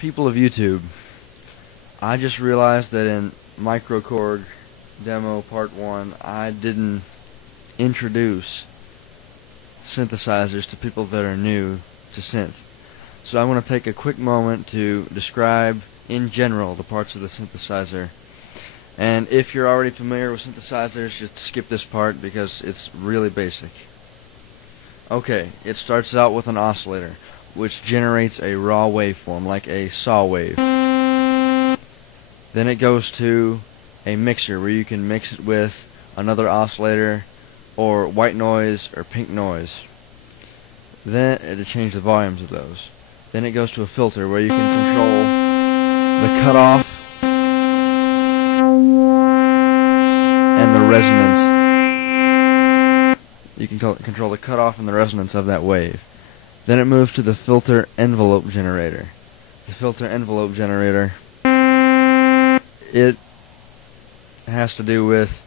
People of YouTube, I just realized that in Microkorg demo part 1 I didn't introduce synthesizers to people that are new to synth. So I want to take a quick moment to describe in general the parts of the synthesizer. And if you're already familiar with synthesizers, just skip this part because it's really basic. Okay, it starts out with an oscillator, which generates a raw waveform, like a saw wave. Then it goes to a mixer, where you can mix it with another oscillator, or white noise, or pink noise. Then, to change the volumes of those. Then it goes to a filter, where you can control the cutoff and the resonance. You can control the cutoff and the resonance of that wave. Then it moves to the filter envelope generator. The filter envelope generator, it has to do with,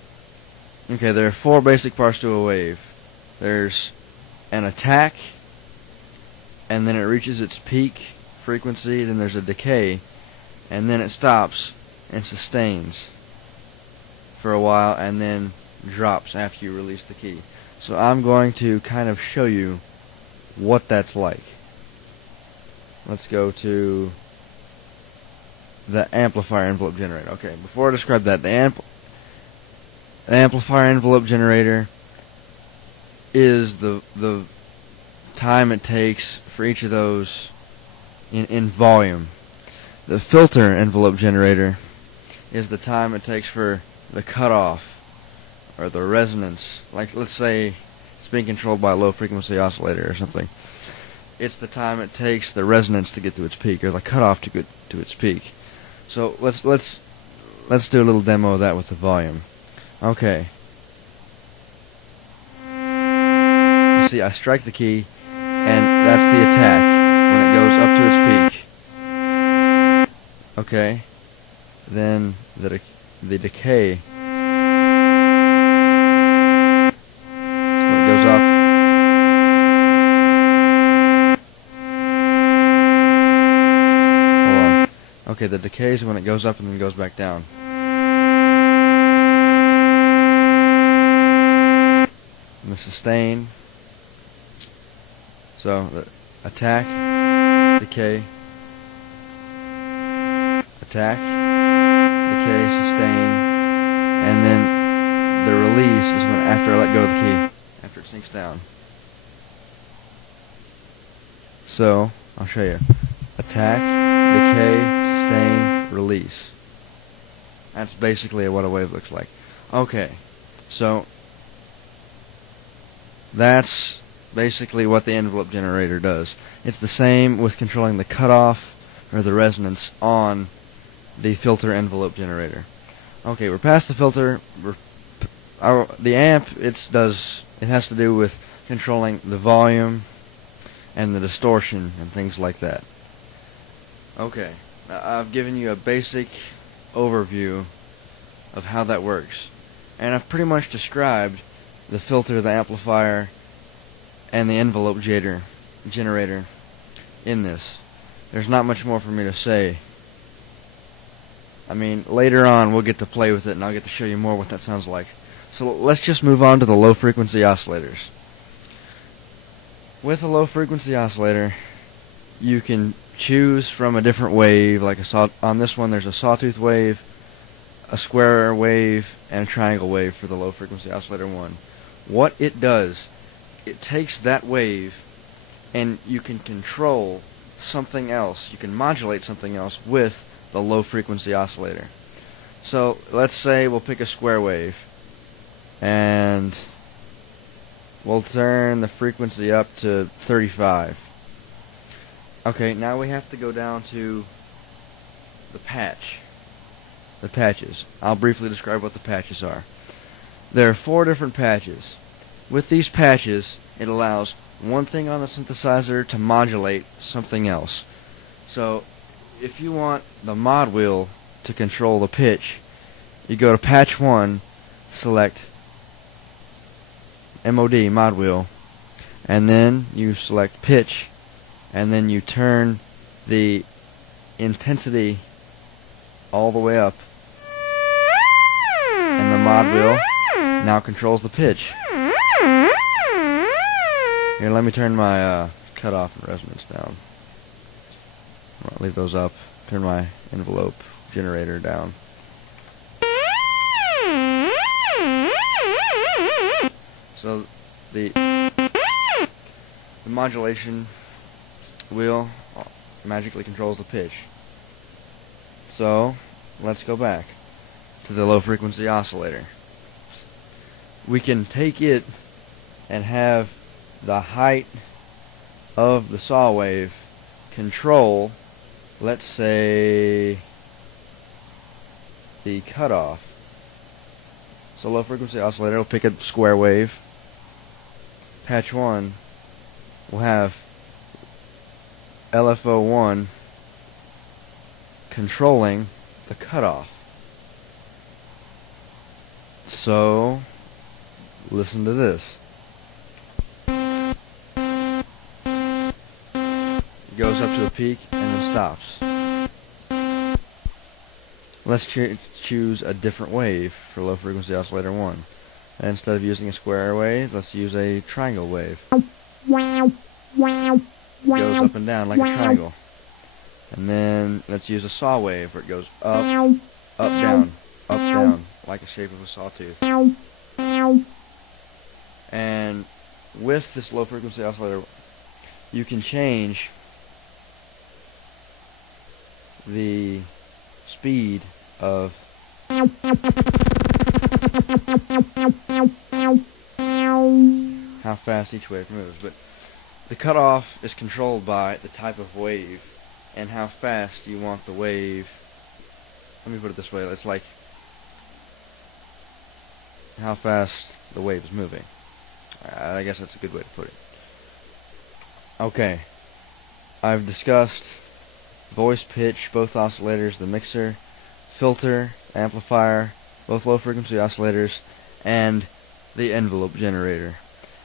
okay, there are 4 basic parts to a wave. There's an attack, and then it reaches its peak frequency, then there's a decay, and then it stops and sustains for a while, and then drops after you release the key. So I'm going to kind of show you what that's like. Let's go to the amplifier envelope generator. Okay, before I describe that, the amplifier envelope generator is the time it takes for each of those in volume. The filter envelope generator is the time it takes for the cutoff or the resonance. Like, let's say it's being controlled by a low frequency oscillator or something. It's the time it takes the resonance to get to its peak, or the cutoff to get to its peak. So let's do a little demo of that with the volume. Okay. You see, I strike the key, and that's the attack when it goes up to its peak. Okay. Then the decay. When it goes up. Hold on. Okay, the decay is when it goes up and then goes back down. And the sustain. So the attack, decay, attack, decay, sustain, and then the release is when after I let go of the key, after it sinks down. So I'll show you: attack, decay, sustain, release. That's basically what a wave looks like. Okay, so that's basically what the envelope generator does. It's the same with controlling the cutoff or the resonance on the filter envelope generator. Okay, we're past the filter. The amp, it has to do with controlling the volume and the distortion and things like that. Okay, I've given you a basic overview of how that works, and I've pretty much described the filter, the amplifier, and the envelope generator in this. There's not much more for me to say. I mean, later on we'll get to play with it, and I'll get to show you more what that sounds like. So let's just move on to the low frequency oscillators. With a low frequency oscillator, you can choose from a different wave. Like on this one, there's a sawtooth wave, a square wave, and a triangle wave for the low frequency oscillator 1. What it does, it takes that wave and you can control something else. You can modulate something else with the low frequency oscillator. So let's say we'll pick a square wave and we'll turn the frequency up to 35. Okay, now we have to go down to the patches. I'll briefly describe what the patches are. There are 4 different patches. With these patches, it allows one thing on the synthesizer to modulate something else. So if you want the mod wheel to control the pitch, you go to patch 1, select mod wheel, and then you select pitch, and then you turn the intensity all the way up, and the mod wheel now controls the pitch. Here, let me turn my cutoff and resonance down. I'll leave those up. Turn my envelope generator down. So the modulation wheel magically controls the pitch. So let's go back to the low frequency oscillator. We can take it and have the height of the saw wave control, let's say, the cutoff. So low frequency oscillator will pick a square wave. Patch 1 will have LFO1 controlling the cutoff. So listen to this. It goes up to a peak and then stops. Let's choose a different wave for low frequency oscillator 1. And instead of using a square wave, let's use a triangle wave. It goes up and down like a triangle. And then let's use a saw wave where it goes up, down, like the shape of a sawtooth. And with this low frequency oscillator, you can change the speed of how fast each wave moves. But the cutoff is controlled by the type of wave and how fast you want the wave. Let me put it this way. It's like how fast the wave is moving. I guess that's a good way to put it. Okay. I've discussed voice, pitch, both oscillators, the mixer, filter, amplifier, both low frequency oscillators, and the envelope generator.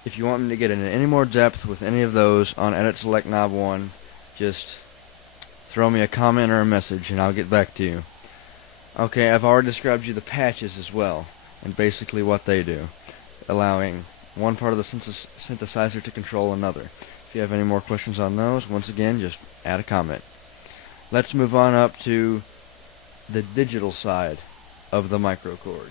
If you want me to get into any more depth with any of those on Edit Select Knob 1, just throw me a comment or a message and I'll get back to you. Okay, I've already described you the patches as well, and basically what they do, allowing one part of the synthesizer to control another. If you have any more questions on those, once again, just add a comment. Let's move on up to the digital side of the Microkorg.